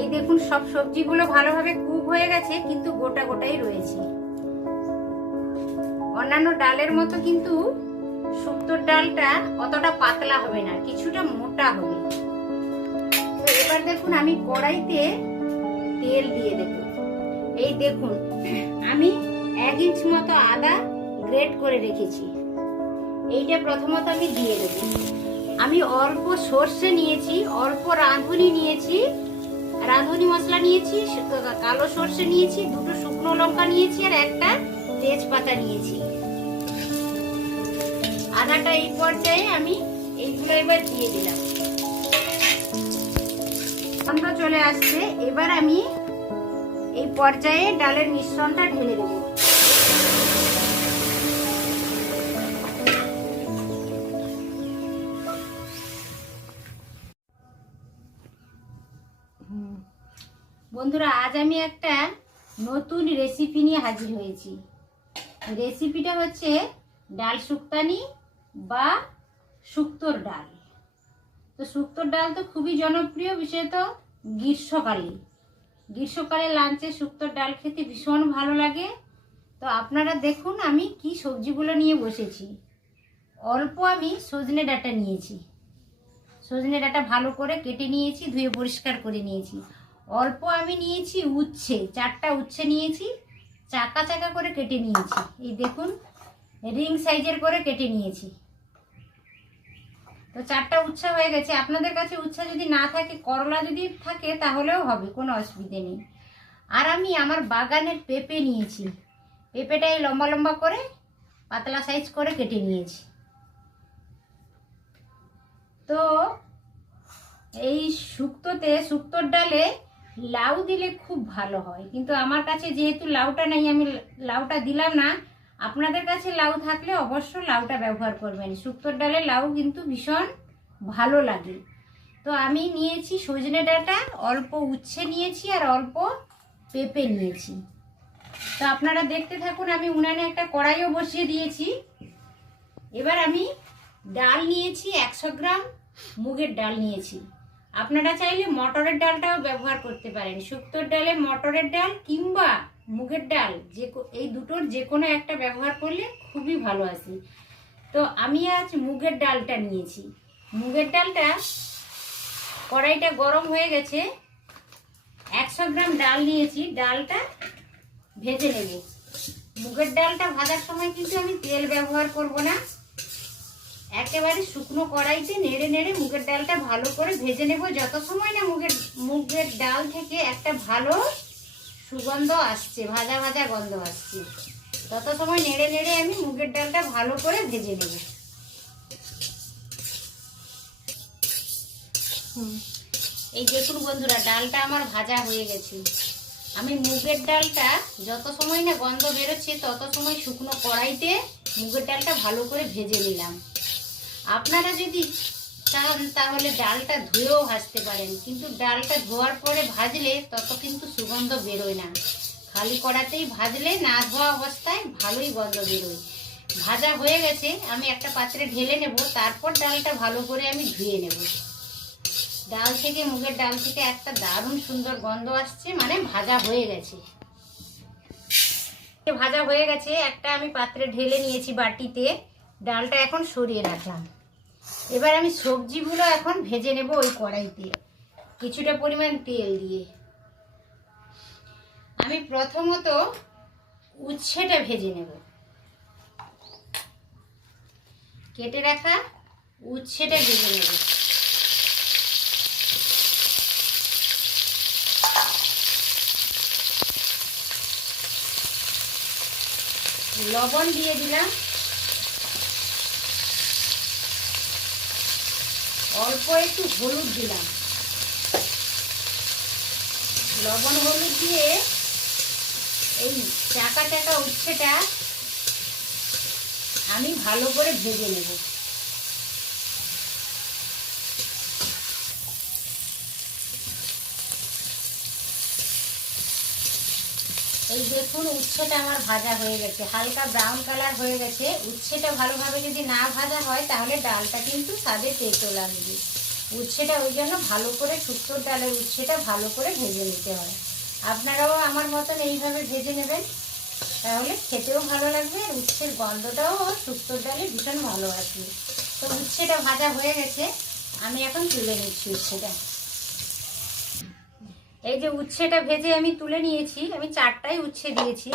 এই দেখুন সব সবজিগুলো ভালোভাবে কুক হয়ে গেছে, কিন্তু গোটা গোটাই রয়েছে। অন্যান্য ডালের মতো কিন্তু শুক্তোর ডালটা অতটা পাতলা হবে না, কিছুটা মোটা হবে। তো এবার দেখুন আমি কড়াইতে তেল দিয়ে দেব। এই দেখুন আমি 1 ইঞ্চ মতো আদা গ্রেট করে রেখেছি, এইটা প্রথমত আমি দিয়ে দেব। আমি অল্প সর্ষে নিয়েছি, অল্প রাঁধুনি নিয়েছি, রাঁধুনি মশলা নিয়েছি, কালো সর্ষে নিয়েছি, 2টো শুকনো লঙ্কা নিয়েছি আর একটা তেজপাতা নিয়েছি। আদাটা এই পর্যায়ে আমি এইগুলো এবার দিয়ে দিলাম। গন্ধ চলে আসছে, এবার আমি এই পর্যায়ে ডালের মিশ্রণটা ঢেলে দেব। বন্ধুরা, আজ আমি একটা নতুন রেসিপি নিয়ে হাজির হয়েছি। রেসিপিটা হচ্ছে ডাল শুক্তানি বা শুক্তোর ডাল। তো শুক্তোর ডাল তো খুবই জনপ্রিয়, বিশেষত গ্রীষ্মকালে লাঞ্চে শুক্তোর ডাল খেতে ভীষণ ভালো লাগে। তো আপনারা দেখুন আমি কি সবজিগুলো নিয়ে বসেছি। অল্প আমি সজনে ডাঁটা নিয়েছি, সজনে ডাঁটা ভালো করে কেটে নিয়েছি, ধুয়ে পরিষ্কার করে নিয়েছি। অল্প আমি নিয়েছি উচ্ছে, 4টা উচ্ছে নিয়েছি, চাকা চাকা করে কেটে নিয়েছি। এই দেখুন রিং সাইজের করে কেটে নিয়েছি। তো 4টা উচ্ছা হয়ে গেছে। আপনাদের কাছে উচ্ছা যদি না থাকে, করলা যদি থাকে তাহলেও হবে, কোনো অসুবিধে নেই। আর আমি আমার বাগানের পেঁপে নিয়েছি, পেঁপেটাই লম্বা লম্বা করে পাতলা সাইজ করে কেটে নিয়েছি। তো এই শুক্তোর ডালে লাউ দিলে খুব ভালো হয়, কিন্তু আমার কাছে যেহেতু লাউটা নেই আমি লাউটা দিলাম না। আপনাদের কাছে লাউ থাকলে অবশ্য লাউটা ব্যবহার করবেন। শুক্তোর ডালে লাউ কিন্তু ভীষণ ভালো লাগে। তো আমি নিয়েছি সজনে ডাঁটা, অল্প উচ্ছে নিয়েছি আর অল্প পেঁপে নিয়েছি। তো আপনারা দেখতে থাকুন। আমি উনানে একটা কড়াইও বসিয়ে দিয়েছি। এবার আমি ডাল নিয়েছি, 100 গ্রাম মুগের ডাল নিয়েছি। আপনারা চাইলে মটরের ডালটাও ব্যবহার করতে পারেন। শুক্তোর ডালে মটরের ডাল কিংবা মুগের ডাল এই দুটোর যে কোনো একটা ব্যবহার করলে খুবই ভালো আসে। তো আমি আজ মুগের ডালটা নিয়েছি। মুগের ডালটা, কড়াইটা গরম হয়ে গেছে, 100 গ্রাম ডাল নিয়েছি, ডালটা ভেজে নেব। মুগের ডালটা ভাজার সময় কিন্তু আমি তেল ব্যবহার করব না, একেবারে শুকনো কড়াইতে নেড়ে নেড়ে মুগের ডালটা ভালো করে ভেজে নেব। যত সময় না মুগের ডাল থেকে একটা ভালো সুগন্ধ আসছে, ভাজা ভাজা গন্ধ আসছে, তত সময় নেড়ে নেড়ে আমি মুগের ডালটা ভালো করে ভেজে নেব। এই দেখুন বন্ধুরা, ডালটা আমার ভাজা হয়ে গেছে। আমি মুগের ডালটা যত সময় না গন্ধ বেরোচ্ছে তত সময় শুকনো কড়াইতে মুগের ডালটা ভালো করে ভেজে নিলাম। আপনারা যদি চান তাহলে ডালটা ধুয়েও ভাজতে পারেন, কিন্তু ডালটা ধোয়ার পরে ভাজলে তত কিন্তু সুগন্ধ বেরোয় না। খালি কড়াতেই ভাজলে না ধোয়া অবস্থায় ভালোই গন্ধ বেরোয়। ভাজা হয়ে গেছে, আমি একটা পাত্রে ঢেলে নেব, তারপর ডালটা ভালো করে আমি ধুয়ে নেব। মুগের ডাল থেকে একটা দারুণ সুন্দর গন্ধ আসছে, মানে ভাজা হয়ে গেছে। ভাজা হয়ে গেছে, একটা আমি পাত্রে ঢেলে নিয়েছি বাটিতে, ডালটা এখন সরিয়ে রাখলাম। এবার আমি সবজিগুলো এখন ভেজে নেব ওই কড়াইতে কিছুটা পরিমাণ তেল দিয়ে। আমি প্রথমত উচ্ছেটা ভেজে নেব। কেটে রাখা উচ্ছেটা ভেজে নেব। লবণ দিয়ে দিলাম, অল্প একটু হলুদ দিলাম। লবণ হলুদ দিয়ে এই চাকা চাকা উচ্ছেটা আমি ভালো করে ভেজে নেব। এই দেখুন উচ্ছেটা আমার ভাজা হয়ে গেছে, হালকা ব্রাউন কালার হয়ে গেছে। উচ্ছেটা ভালোভাবে যদি না ভাজা হয় তাহলে ডালটা কিন্তু স্বাদে তেতো লাগবে। উচ্ছেটা ওই জন্য ভালো করে শুক্তোর ডালের উচ্ছেটা ভালো করে ভেজে নিতে হয়। আপনারাও আমার মতন এইভাবে ভেজে নেবেন, তাহলে খেতেও ভালো লাগবে আর উচ্ছের গন্ধটাও শুক্তোর ডালে ভীষণ ভালো আসবে। তো উচ্ছেটা ভাজা হয়ে গেছে, আমি এখন তুলে নিচ্ছি উচ্ছেটা। এই যে উচ্ছেটা ভেজে আমি তুলে নিয়েছি, আমি 4টাই উচ্ছে দিয়েছি।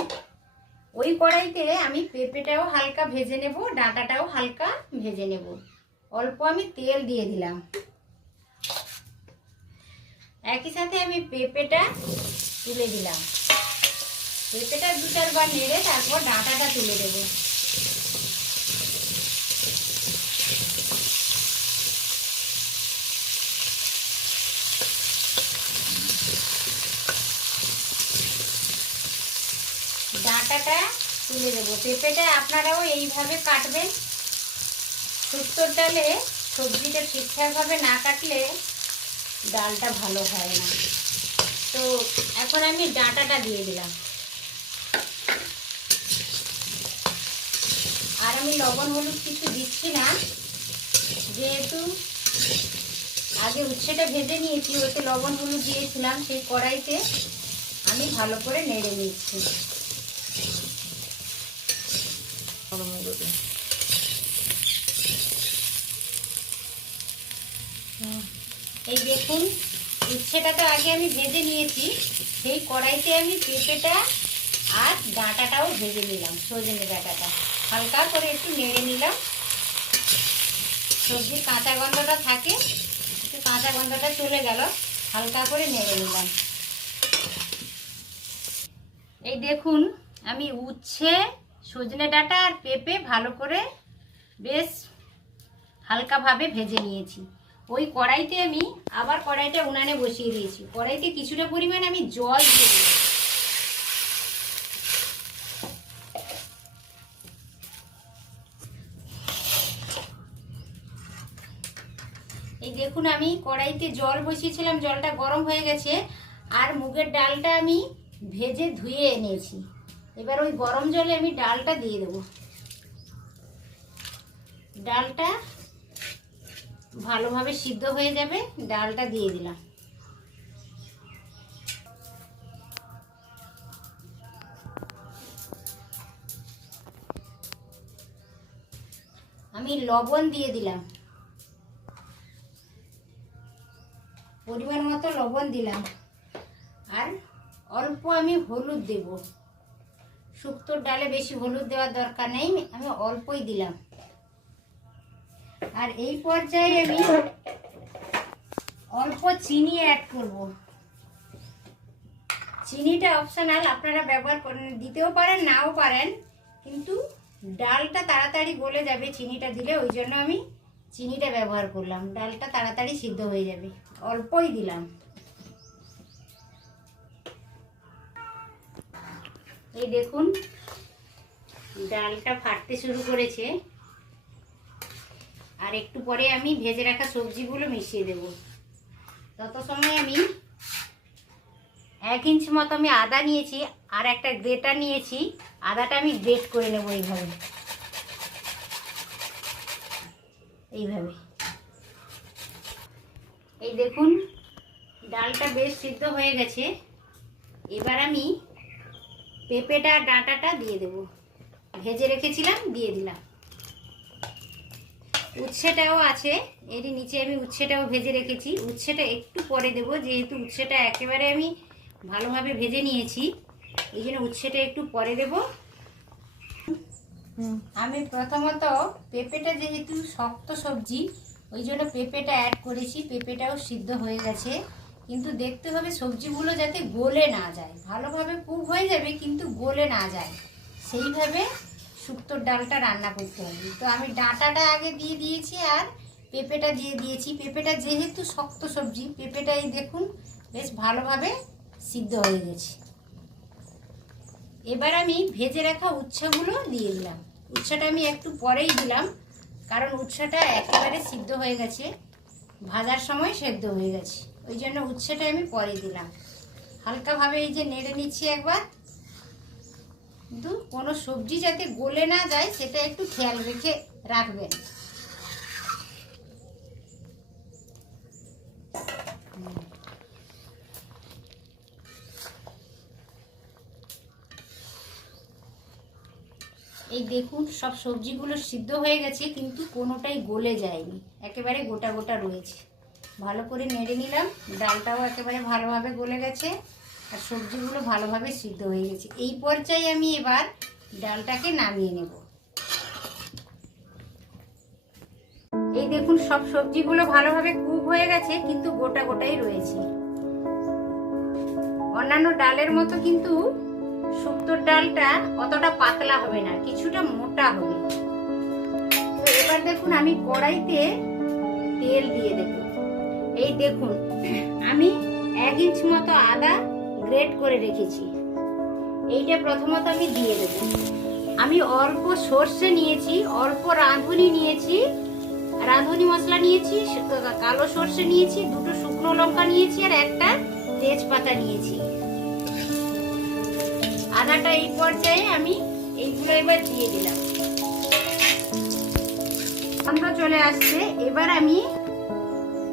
ওই কড়াইতে আমি পেঁপেটাও হালকা ভেজে নেব, ডাঁটাটাও হালকা ভেজে নেব। অল্প আমি তেল দিয়ে দিলাম। একই সাথে আমি পেঁপেটা তুলে দিলাম। পেঁপেটা 2-4 বার নেড়ে তারপর ডাঁটাটা তুলে দেব। ডাঁটাটা তুলে দেবো। পেঁপেটা আপনারাও এইভাবে কাটবেন। শুক্তোর ডালে সবজিটা ঠিকঠাকভাবে না কাটলে ডালটা ভালো হয় না। তো এখন আমি ডাঁটাটা দিয়ে দিলাম। আর আমি লবণ হলুদ কিছু দিচ্ছি না, যেহেতু আগে উচ্ছেটা ভেজে নিয়েছি, ওতে লবণ হলুদ দিয়েছিলাম। সেই কড়াইতে আমি ভালো করে নেড়ে নিচ্ছি। এই দেখুন, উচ্ছেটা তো আগে আমি ভেজে নিয়েছি, সেই কড়াইতে আমি পেঁপেটা আর ডাঁটাটাও ভেজে নিলাম। সজনে ডাঁটাটা হালকা করে একটু নেড়ে নিলাম। সবজির কাঁচা গন্ধটা থাকে, একটু কাঁচা গন্ধটা চলে গেল, হালকা করে নেড়ে নিলাম। এই দেখুন, আমি উচ্ছে, সজনে ডাঁটা আর পেঁপে ভালো করে বেশ হালকাভাবে ভেজে নিয়েছি। ওই কড়াইতে আমি আবার কড়াইটা উনানে বসিয়ে দিয়েছি। কড়াইতে কিছুটা পরিমাণ আমি জল দিয়ে দিই। এই দেখুন, আমি কড়াইতে জল বসিয়েছিলাম, জলটা গরম হয়ে গেছে। আর মুগের ডালটা আমি ভেজে ধুয়ে এনেছি। এবার ওই গরম জলে আমি ডালটা দিয়ে দেব। ডালটা ভালোভাবে সিদ্ধ হয়ে যাবে, ডালটা দিয়ে দিলাম। আমি লবণ দিয়ে দিলাম, পরিমাণ মতো লবণ দিলাম। আর অল্প আমি হলুদ দেব। শুক্তোর ডালে বেশি হলুদ দেওয়ার দরকার নেই, আমি অল্পই দিলাম। আর এই পর্যায়ে আমি অল্প চিনি অ্যাড করব। চিনিটা অপশনাল, আপনারা ব্যবহার করেন, দিতেও পারেন নাও পারেন, কিন্তু ডালটা তাড়াতাড়ি গলে যাবে চিনিটা দিলে, ওই জন্য আমি চিনিটা ব্যবহার করলাম। ডালটা তাড়াতাড়ি সিদ্ধ হয়ে যাবে, অল্পই দিলাম। এই দেখুন, ডালটা ফাটতে শুরু করেছে। আর একটু পরে আমি ভেজে রাখা সবজিগুলো মিশিয়ে দেব। তত সময় আমি 1 ইঞ্চি মতো আমি আদা নিয়েছি, আর একটা গ্রেটার নিয়েছি। আদাটা আমি গ্রেট করে নেব এইভাবে। এই দেখুন, ডালটা বেশ সিদ্ধ হয়ে গেছে। এবার আমি পেঁপেটা আর ডাঁটাটা দিয়ে দেব। ভেজে রেখেছিলাম, দিয়ে দিলাম। উচ্ছেটাও আছে, এরই নিচে আমি উচ্ছেটাও ভেজে রেখেছি। উচ্ছেটা একটু পরে দেব, যেহেতু উচ্ছেটা একেবারে আমি ভালোভাবে ভেজে নিয়েছি, এই জন্য উচ্ছেটা একটু পরে দেব। আমি প্রথমত পেঁপেটা যেহেতু শক্ত সবজি, ওই জন্য পেঁপেটা অ্যাড করেছি। পেঁপেটাও সিদ্ধ হয়ে গেছে, কিন্তু দেখতে হবে সবজিগুলো যাতে গলে না যায়। ভালোভাবে কুক হয়ে যাবে, কিন্তু গলে না যায়, সেইভাবে শুক্তোর ডালটা রান্না করতে হবে। তো আমি ডাঁটাটা আগে দিয়ে দিয়েছি আর পেঁপেটা দিয়ে দিয়েছি। পেঁপেটা যেহেতু শক্ত সবজি, পেঁপেটাই দেখুন বেশ ভালোভাবে সিদ্ধ হয়ে গেছে। এবার আমি ভেজে রাখা উচ্ছেগুলো দিয়ে দিলাম। উচ্ছেটা আমি একটু পরেই দিলাম, কারণ উচ্ছেটা একেবারে সিদ্ধ হয়ে গেছে, ভাজার সময় সেদ্ধ হয়ে গেছে, ওই জন্য উচ্ছেটা আমি পরে দিলাম। হালকাভাবে এই যে নেড়ে নিচ্ছি একবার, কিন্তু কোনো সবজি যাতে গলে না যায় সেটা একটু খেয়াল রেখে রাখবেন। এই দেখুন সব সবজিগুলো সিদ্ধ হয়ে গেছে, কিন্তু কোনোটাই গলে যায়নি, একেবারে গোটা গোটা রয়েছে। ভালো করে নেড়ে নিলাম, ডালটাও একেবারে ভালোভাবে গলে গেছে আর সবজিগুলো ভালোভাবে সিদ্ধ হয়ে গেছে। এই পর্যায়ে আমি এবার ডালটাকে নামিয়ে নেব। এই দেখুন সব সবজিগুলো ভালোভাবে কুক হয়ে গেছে, কিন্তু গোটা গোটাই রয়েছে। অন্যান্য ডালের মতো কিন্তু শুক্তোর ডালটা অতটা পাতলা হবে না, কিছুটা মোটা হবে। তো এবার দেখুন আমি কড়াইতে তেল দিয়ে দেব। এই দেখুন আমি 1 ইঞ্চ মতো আদা গ্রেট করে রেখেছি, এইটা প্রথমত আমি দিয়ে দেব। আমি অল্প সর্ষে নিয়েছি, অল্প রাঁধুনি নিয়েছি, রাঁধুনি মশলা নিয়েছি, কালো সর্ষে নিয়েছি, 2টো শুকনো লঙ্কা নিয়েছি আর একটা তেজপাতা নিয়েছি। আদাটা এই পর্যায়ে আমি এইগুলো এবার দিয়ে দিলাম। গন্ধ চলে আসছে, এবার আমি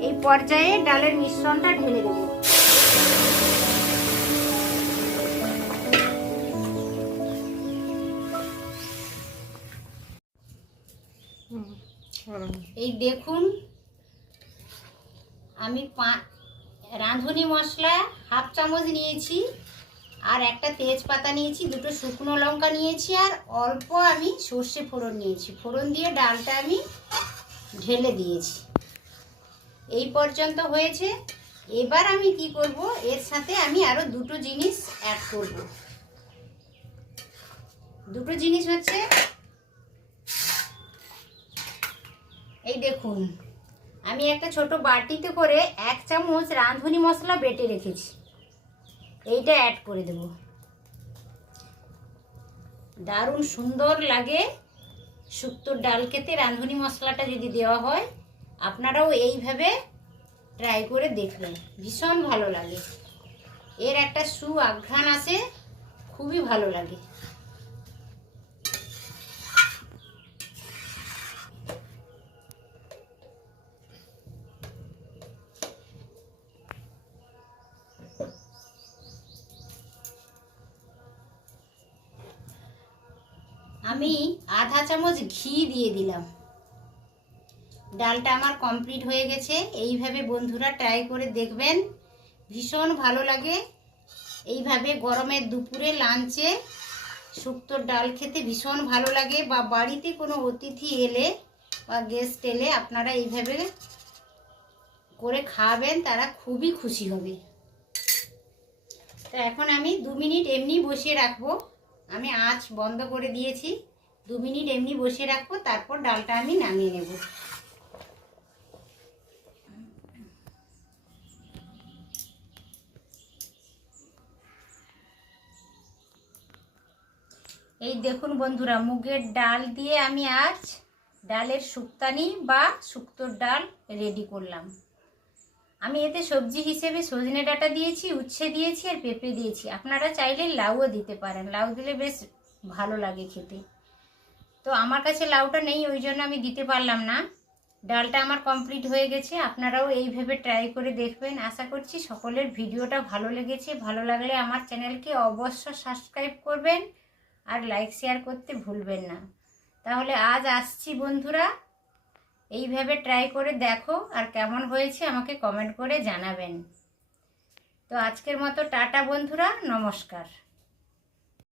এই পর্যায়ে ডালের মিশ্রণটা ঢেলে দেব। এই দেখুন আমি রাঁধুনি মশলা 1/2 চামচ নিয়েছি আর একটা তেজপাতা নিয়েছি, 2টো শুকনো লঙ্কা নিয়েছি আর অল্প আমি সর্ষে ফোড়ন নিয়েছি। ফোড়ন দিয়ে ডালটা আমি ঢেলে দিয়েছি। এই পর্যন্ত হয়েছে। এবার আমি কি করব, এর সাথে আমি আরো 2টো জিনিস অ্যাড করব। 2টো জিনিস হচ্ছে, এই দেখুন আমি একটা ছোট বাটিতে করে 1 চামচ রাঁধুনি মশলা বেটে রেখেছি, এইটা অ্যাড করে দেব। দারুণ সুন্দর লাগে শুক্তোর ডাল খেতে রাঁধুনি মশলাটা যদি দেওয়া হয়। আপনারাও এইভাবে ট্রাই করে দেখবেন, ভীষণ ভালো লাগে। এর একটা সুঘ্রাণ আসে, খুবই ভালো লাগে। আমি আধা চামচ ঘি দিয়ে দিলাম। ডালটা আমার কমপ্লিট হয়ে গেছে। এইভাবে বন্ধুরা ট্রাই করে দেখবেন, ভীষণ ভালো লাগে। এইভাবে গরমের দুপুরে লাঞ্চে শুক্তোর ডাল খেতে ভীষণ ভালো লাগে, বা বাড়িতে কোনো অতিথি এলে বা গেস্ট এলে আপনারা এইভাবে করে খাওয়াবেন, তারা খুবই খুশি হবে। তো এখন আমি 2 মিনিট এমনি বসিয়ে রাখবো। আমি আঁচ বন্ধ করে দিয়েছি, 2 মিনিট এমনি বসিয়ে রাখবো, তারপর ডালটা আমি নামিয়ে নেব। এই দেখুন বন্ধুরা, মুগের ডাল দিয়ে আমি আজ ডালের শুক্তানি বা শুক্তোর ডাল রেডি করলাম। আমি এতে সবজি হিসেবে সজনে ডাঁটা দিয়েছি, উচ্ছে দিয়েছি আর পেঁপে দিয়েছি। আপনারা চাইলে লাউও দিতে পারেন, লাউ দিলে বেশ ভালো লাগে খেতে। তো আমার কাছে লাউটা নেই, ওই জন্য আমি দিতে পারলাম না। ডালটা আমার কমপ্লিট হয়ে গেছে। আপনারাও এইভাবে ট্রাই করে দেখবেন। আশা করছি সকলের ভিডিওটা ভালো লেগেছে। ভালো লাগলে আমার চ্যানেলকে অবশ্যই সাবস্ক্রাইব করবেন আর লাইক শেয়ার করতে ভুলবেন না। তাহলে আজ আসছি বন্ধুরা, এইভাবে ট্রাই করে দেখো আর কেমন হয়েছে আমাকে কমেন্ট করে জানাবেন। তো আজকের মতো টাটা বন্ধুরা, নমস্কার।